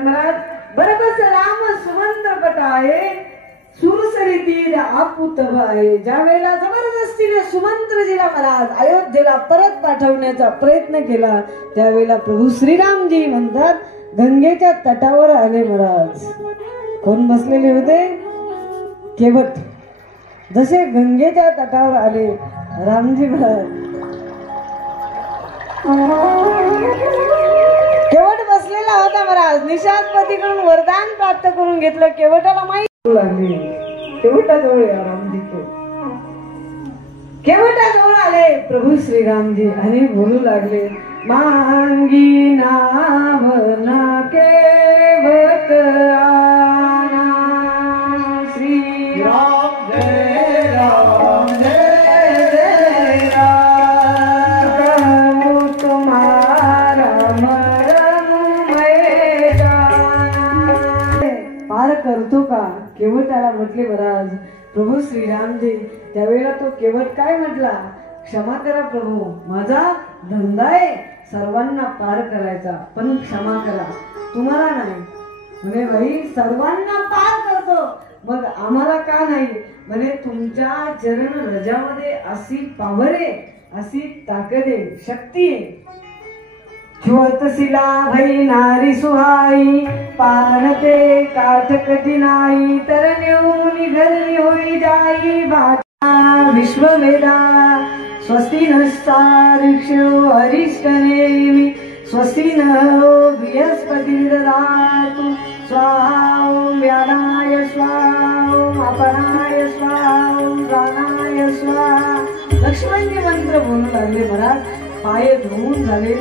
म्हणतात महाराज, बरबस राम सुमंत्र पटाये सुरसरी तीर आपुत आहे. ज्या वेळेला जबरदस्तीने सुमंत्रजीला महाराज अयोध्येला परत पाठवण्याचा प्रयत्न केला, त्यावेळेला प्रभू श्रीरामजी म्हणतात गंगेच्या तटावर आले महाराज. कोण बसलेले होते? केवट. जसे गंगेच्या तटावर आले रामजी महाराज, केवट बसलेला होता महाराज. निषादपतीकडून वरदान प्राप्त करून घेतलं. केवटाला माहिती लागली, केवटाजवळ रामजी केवटाजवळ आले प्रभू श्रीरामजी आणि बोलू लागले, मांगी नाम ना केवट आना. श्री राम जय राम जय जय राम, तुम्हारा मरम मैदान. पार करतो का? केवटाला म्हटले महाराज. प्रभू श्रीरामजी त्यावेळेला तो केवट काय म्हटला, क्षमा करा प्रभू, माझा धंदा आहे सर्वांना पार करायचा, पण क्षमा करा, तुम्हाला नाही. म्हणे भाई सर्वांना पार करतो, मग आम्हाला का नाही? म्हणे तुमच्या चरण रजामध्ये अशी पावर आहे, अशी ताकद आहे, शक्ती आहे. ज्योतशिला भई नारी सुहाई, पानते काठ कठीनाई, तर नेऊन घरी होई जाई बाटा विश्ववेदा. स्वस्ति नस्तार्क्ष्यो हरिष्ठनेमि, स्वस्ति नो बृहस्पतिर्दधातु. स्वाहा ओम व्यानाय स्वाहा, ओम अपराय स्वाहा, ओम प्राणाय स्वाहा. लक्ष्मणजी मंत्र बोलू लागले महाराज. पाय धुवून झाले.